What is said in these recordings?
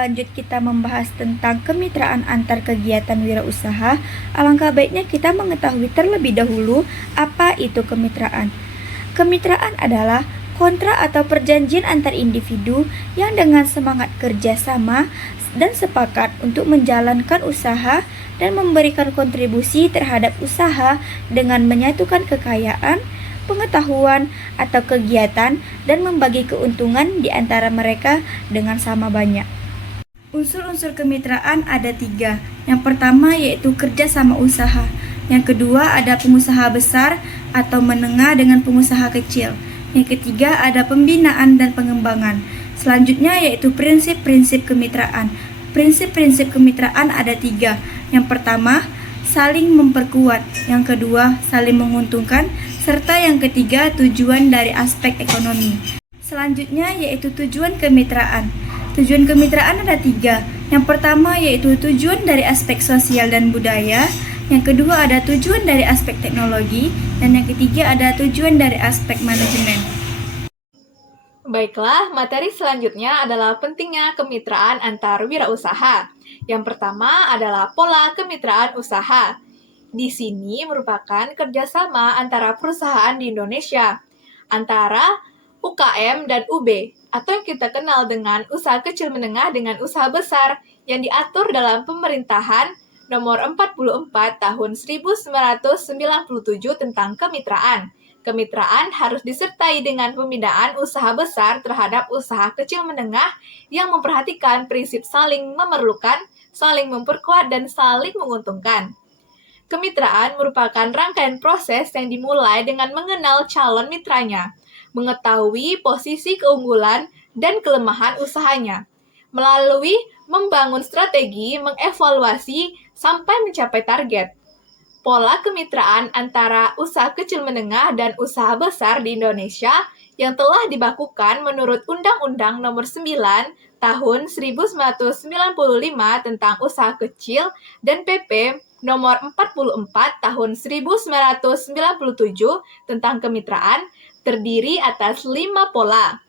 lanjut kita membahas tentang kemitraan antar kegiatan wirausaha, alangkah baiknya kita mengetahui terlebih dahulu apa itu kemitraan. Kemitraan adalah kontrak atau perjanjian antar individu yang dengan semangat kerjasama dan sepakat untuk menjalankan usaha dan memberikan kontribusi terhadap usaha dengan menyatukan kekayaan, pengetahuan, atau kegiatan dan membagi keuntungan di antara mereka dengan sama banyak. Unsur-unsur kemitraan ada 3. Yang pertama yaitu kerja sama usaha. Yang kedua ada pengusaha besar atau menengah dengan pengusaha kecil. Yang ketiga ada pembinaan dan pengembangan. Selanjutnya yaitu prinsip-prinsip kemitraan. Prinsip-prinsip kemitraan ada 3. Yang pertama, saling memperkuat. Yang kedua, saling menguntungkan. Serta yang ketiga, tujuan dari aspek ekonomi. Selanjutnya yaitu tujuan kemitraan. Tujuan kemitraan ada 3. Yang pertama yaitu tujuan dari aspek sosial dan budaya. Yang kedua ada tujuan dari aspek teknologi. Dan yang ketiga ada tujuan dari aspek manajemen. Baiklah, materi selanjutnya adalah pentingnya kemitraan antar wirausaha. Yang pertama adalah pola kemitraan usaha. Di sini merupakan kerjasama antara perusahaan di Indonesia, antara UKM dan UB, atau yang kita kenal dengan usaha kecil menengah dengan usaha besar, yang diatur dalam Pemerintahan Nomor 44 Tahun 1997 tentang kemitraan. Kemitraan harus disertai dengan pembinaan usaha besar terhadap usaha kecil menengah yang memperhatikan prinsip saling memerlukan, saling memperkuat, dan saling menguntungkan. Kemitraan merupakan rangkaian proses yang dimulai dengan mengenal calon mitranya, mengetahui posisi keunggulan dan kelemahan usahanya, melalui membangun strategi, mengevaluasi, sampai mencapai target. Pola kemitraan antara usaha kecil menengah dan usaha besar di Indonesia yang telah dibakukan menurut Undang-Undang Nomor 9 Tahun 1995 tentang usaha kecil dan PP Nomor 44 Tahun 1997 tentang kemitraan terdiri atas 5 pola.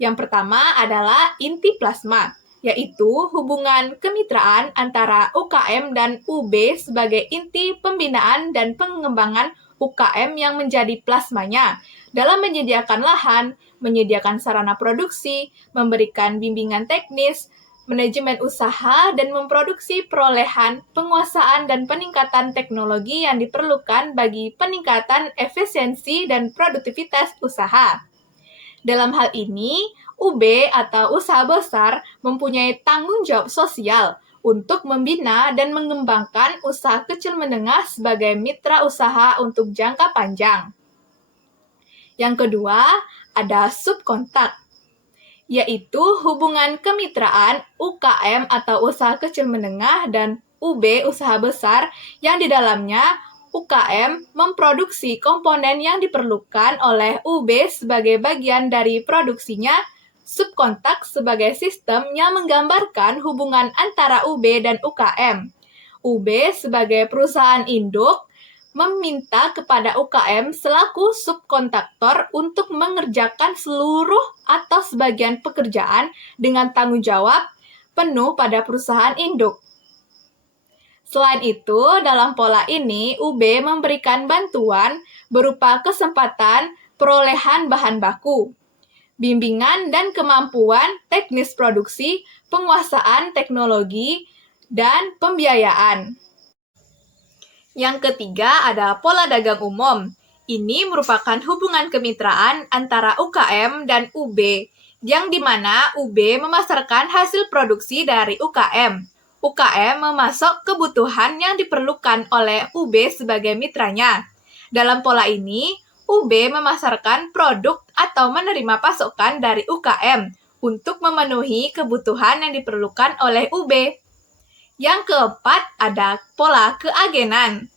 Yang pertama adalah inti plasma, yaitu hubungan kemitraan antara UKM dan UB sebagai inti pembinaan dan pengembangan UKM yang menjadi plasmanya dalam menyediakan lahan, menyediakan sarana produksi, memberikan bimbingan teknis, manajemen usaha, dan memproduksi perolehan, penguasaan, dan peningkatan teknologi yang diperlukan bagi peningkatan efisiensi dan produktivitas usaha. Dalam hal ini, UB atau usaha besar mempunyai tanggung jawab sosial untuk membina dan mengembangkan usaha kecil menengah sebagai mitra usaha untuk jangka panjang. Yang kedua, ada subkontak, yaitu hubungan kemitraan UKM atau usaha kecil menengah dan UB usaha besar yang di dalamnya UKM memproduksi komponen yang diperlukan oleh UB sebagai bagian dari produksinya. Subkontak sebagai sistem yang menggambarkan hubungan antara UB dan UKM. UB sebagai perusahaan induk meminta kepada UKM selaku subkontraktor untuk mengerjakan seluruh atau sebagian pekerjaan dengan tanggung jawab penuh pada perusahaan induk. Selain itu, dalam pola ini, UB memberikan bantuan berupa kesempatan perolehan bahan baku, bimbingan dan kemampuan teknis produksi, penguasaan teknologi, dan pembiayaan. Yang ketiga ada pola dagang umum. Ini merupakan hubungan kemitraan antara UKM dan UB, yang dimana UB memasarkan hasil produksi dari UKM. UKM memasok kebutuhan yang diperlukan oleh UB sebagai mitranya. Dalam pola ini, UB memasarkan produk atau menerima pasokan dari UKM untuk memenuhi kebutuhan yang diperlukan oleh UB. Yang keempat ada pola keagenan.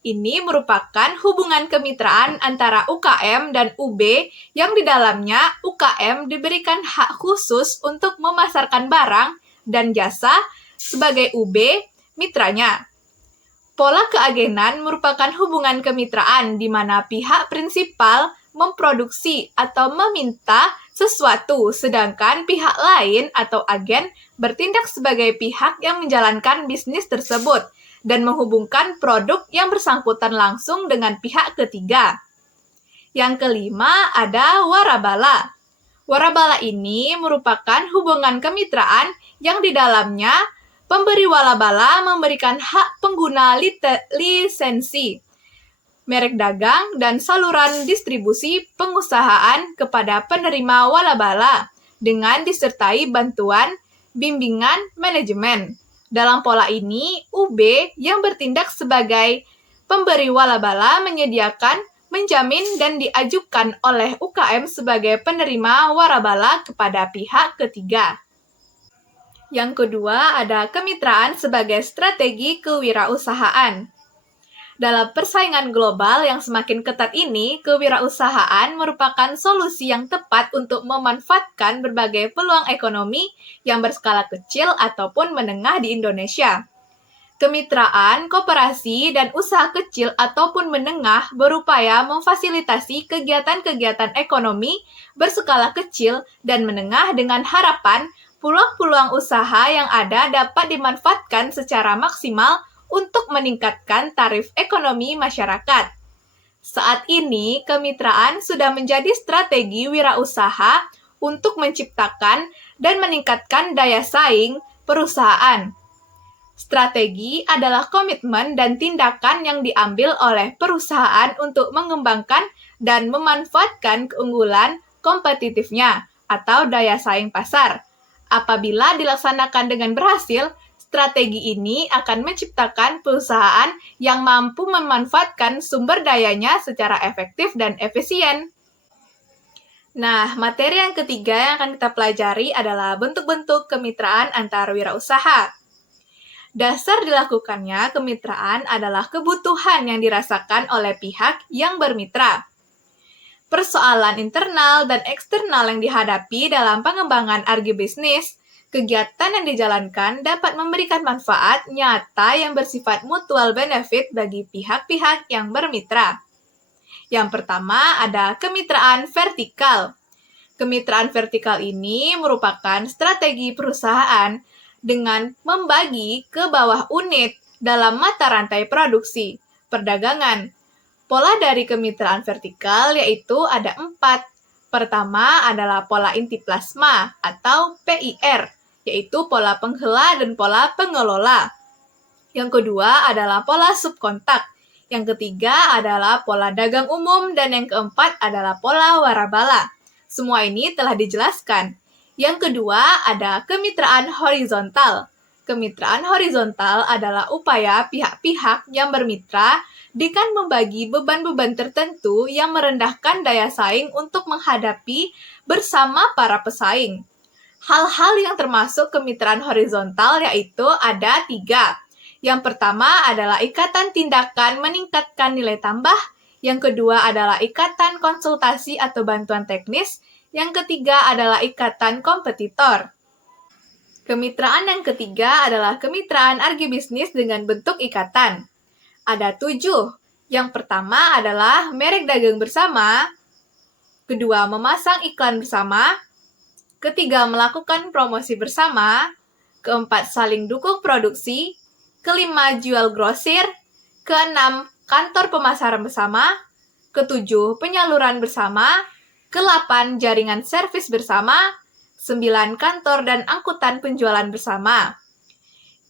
Ini merupakan hubungan kemitraan antara UKM dan UB yang di dalamnya UKM diberikan hak khusus untuk memasarkan barang dan jasa sebagai UB mitranya. Pola keagenan merupakan hubungan kemitraan di mana pihak prinsipal memproduksi atau meminta sesuatu, sedangkan pihak lain atau agen bertindak sebagai pihak yang menjalankan bisnis tersebut dan menghubungkan produk yang bersangkutan langsung dengan pihak ketiga. Yang kelima ada warabala. Warabala ini merupakan hubungan kemitraan yang di dalamnya pemberi warabala memberikan hak pengguna lisensi, merek dagang, dan saluran distribusi pengusahaan kepada penerima warabala dengan disertai bantuan bimbingan manajemen. Dalam pola ini, UB yang bertindak sebagai pemberi warabala menyediakan, menjamin, dan diajukan oleh UKM sebagai penerima warabala kepada pihak ketiga. Yang kedua ada kemitraan sebagai strategi kewirausahaan. Dalam persaingan global yang semakin ketat ini, kewirausahaan merupakan solusi yang tepat untuk memanfaatkan berbagai peluang ekonomi yang berskala kecil ataupun menengah di Indonesia. Kemitraan, koperasi, dan usaha kecil ataupun menengah berupaya memfasilitasi kegiatan-kegiatan ekonomi berskala kecil dan menengah dengan harapan peluang-peluang usaha yang ada dapat dimanfaatkan secara maksimal untuk meningkatkan taraf ekonomi masyarakat. Saat ini, kemitraan sudah menjadi strategi wirausaha untuk menciptakan dan meningkatkan daya saing perusahaan. Strategi adalah komitmen dan tindakan yang diambil oleh perusahaan untuk mengembangkan dan memanfaatkan keunggulan kompetitifnya atau daya saing pasar. Apabila dilaksanakan dengan berhasil, strategi ini akan menciptakan perusahaan yang mampu memanfaatkan sumber dayanya secara efektif dan efisien. Nah, materi yang ketiga yang akan kita pelajari adalah bentuk-bentuk kemitraan antar wirausaha. Dasar dilakukannya kemitraan adalah kebutuhan yang dirasakan oleh pihak yang bermitra. Persoalan internal dan eksternal yang dihadapi dalam pengembangan agribisnis, kegiatan yang dijalankan dapat memberikan manfaat nyata yang bersifat mutual benefit bagi pihak-pihak yang bermitra. Yang pertama ada kemitraan vertikal. Kemitraan vertikal ini merupakan strategi perusahaan dengan membagi ke bawah unit dalam mata rantai produksi, perdagangan. Pola dari kemitraan vertikal yaitu ada 4. Pertama adalah pola inti plasma atau PIR, yaitu pola penghela dan pola pengelola. Yang kedua adalah pola subkontak. Yang ketiga adalah pola dagang umum dan yang keempat adalah pola warabala. Semua ini telah dijelaskan. Yang kedua ada kemitraan horizontal. Kemitraan horizontal adalah upaya pihak-pihak yang bermitra dengan membagi beban-beban tertentu yang merendahkan daya saing untuk menghadapi bersama para pesaing. Hal-hal yang termasuk kemitraan horizontal yaitu ada 3. Yang pertama adalah ikatan tindakan meningkatkan nilai tambah. Yang kedua adalah ikatan konsultasi atau bantuan teknis. Yang ketiga adalah ikatan kompetitor. Kemitraan yang ketiga adalah kemitraan agribisnis dengan bentuk ikatan. Ada 7. Yang pertama adalah merek dagang bersama. Kedua, memasang iklan bersama. Ketiga, melakukan promosi bersama. Keempat, saling dukung produksi. Kelima, jual grosir. Keenam, kantor pemasaran bersama. Ketujuh, penyaluran bersama. Ke-8, jaringan servis bersama. 9, kantor dan angkutan penjualan bersama.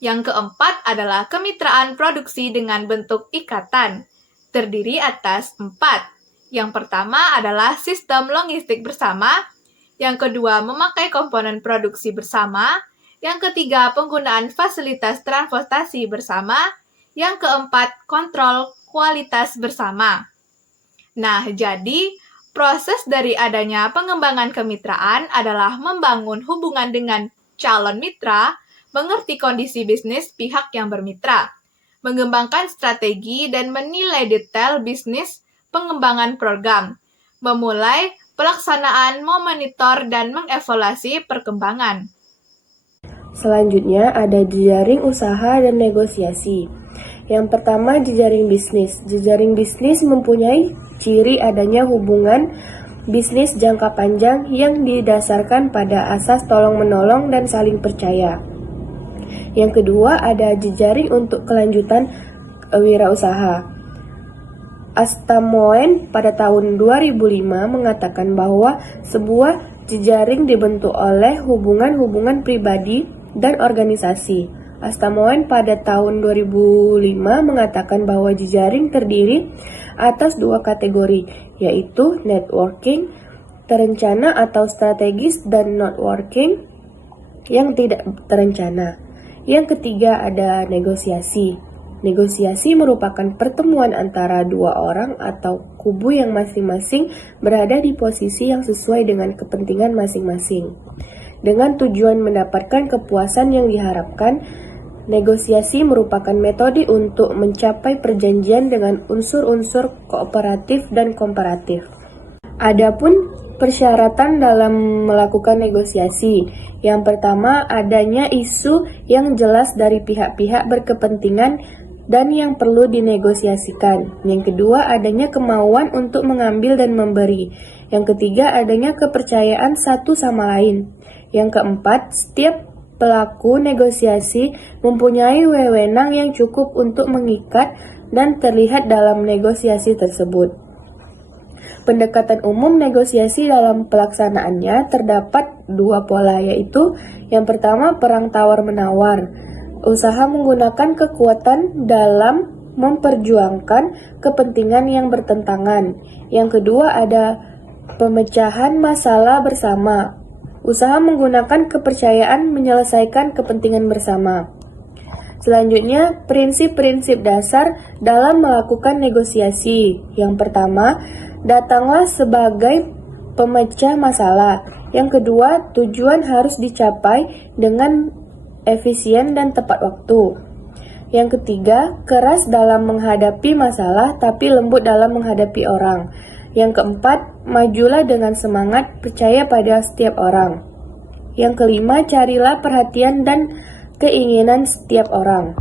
Yang keempat adalah kemitraan produksi dengan bentuk ikatan. Terdiri atas 4. Yang pertama adalah sistem logistik bersama. Yang kedua, memakai komponen produksi bersama. Yang ketiga, penggunaan fasilitas transportasi bersama. Yang keempat, kontrol kualitas bersama. Nah, jadi proses dari adanya pengembangan kemitraan adalah membangun hubungan dengan calon mitra, mengerti kondisi bisnis pihak yang bermitra, mengembangkan strategi dan menilai detail bisnis pengembangan program, memulai pelaksanaan, memonitor, dan mengevaluasi perkembangan. Selanjutnya ada jejaring usaha dan negosiasi. Yang pertama, jejaring bisnis. Jejaring bisnis mempunyai ciri adanya hubungan bisnis jangka panjang yang didasarkan pada asas tolong-menolong dan saling percaya. Yang kedua, ada jejaring untuk kelanjutan wirausaha. Asta Moen pada tahun 2005 mengatakan bahwa sebuah jejaring dibentuk oleh hubungan-hubungan pribadi dan organisasi. Asta Moen pada tahun 2005 mengatakan bahwa jejaring terdiri atas dua kategori, yaitu networking, terencana atau strategis, dan not working, yang tidak terencana. Yang ketiga ada negosiasi. Negosiasi merupakan pertemuan antara dua orang atau kubu yang masing-masing berada di posisi yang sesuai dengan kepentingan masing-masing. Dengan tujuan mendapatkan kepuasan yang diharapkan, negosiasi merupakan metode untuk mencapai perjanjian dengan unsur-unsur kooperatif dan komparatif. Adapun persyaratan dalam melakukan negosiasi. Yang pertama, adanya isu yang jelas dari pihak-pihak berkepentingan dan yang perlu dinegosiasikan. Yang kedua, adanya kemauan untuk mengambil dan memberi. Yang ketiga, adanya kepercayaan satu sama lain. Yang keempat, setiap pelaku negosiasi mempunyai wewenang yang cukup untuk mengikat dan terlihat dalam negosiasi tersebut. Pendekatan umum negosiasi dalam pelaksanaannya terdapat dua pola, yaitu yang pertama perang tawar-menawar. Usaha menggunakan kekuatan dalam memperjuangkan kepentingan yang bertentangan. Yang kedua ada pemecahan masalah bersama. Usaha menggunakan kepercayaan menyelesaikan kepentingan bersama. Selanjutnya, prinsip-prinsip dasar dalam melakukan negosiasi. Yang pertama, datanglah sebagai pemecah masalah. Yang kedua, tujuan harus dicapai dengan efisien dan tepat waktu. Yang ketiga, keras dalam menghadapi masalah tapi lembut dalam menghadapi orang. Yang keempat, majulah dengan semangat, percaya pada setiap orang. Yang kelima, carilah perhatian dan keinginan setiap orang.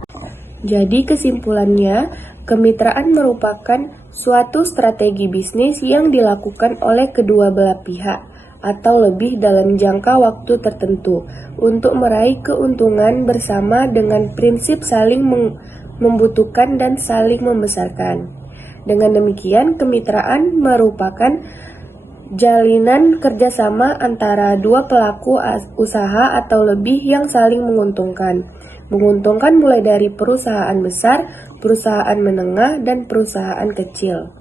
Jadi kesimpulannya, kemitraan merupakan suatu strategi bisnis yang dilakukan oleh kedua belah pihak atau lebih dalam jangka waktu tertentu untuk meraih keuntungan bersama dengan prinsip saling membutuhkan dan saling membesarkan. Dengan demikian, kemitraan merupakan jalinan kerjasama antara dua pelaku usaha atau lebih yang saling menguntungkan. Menguntungkan mulai dari perusahaan besar, perusahaan menengah, dan perusahaan kecil.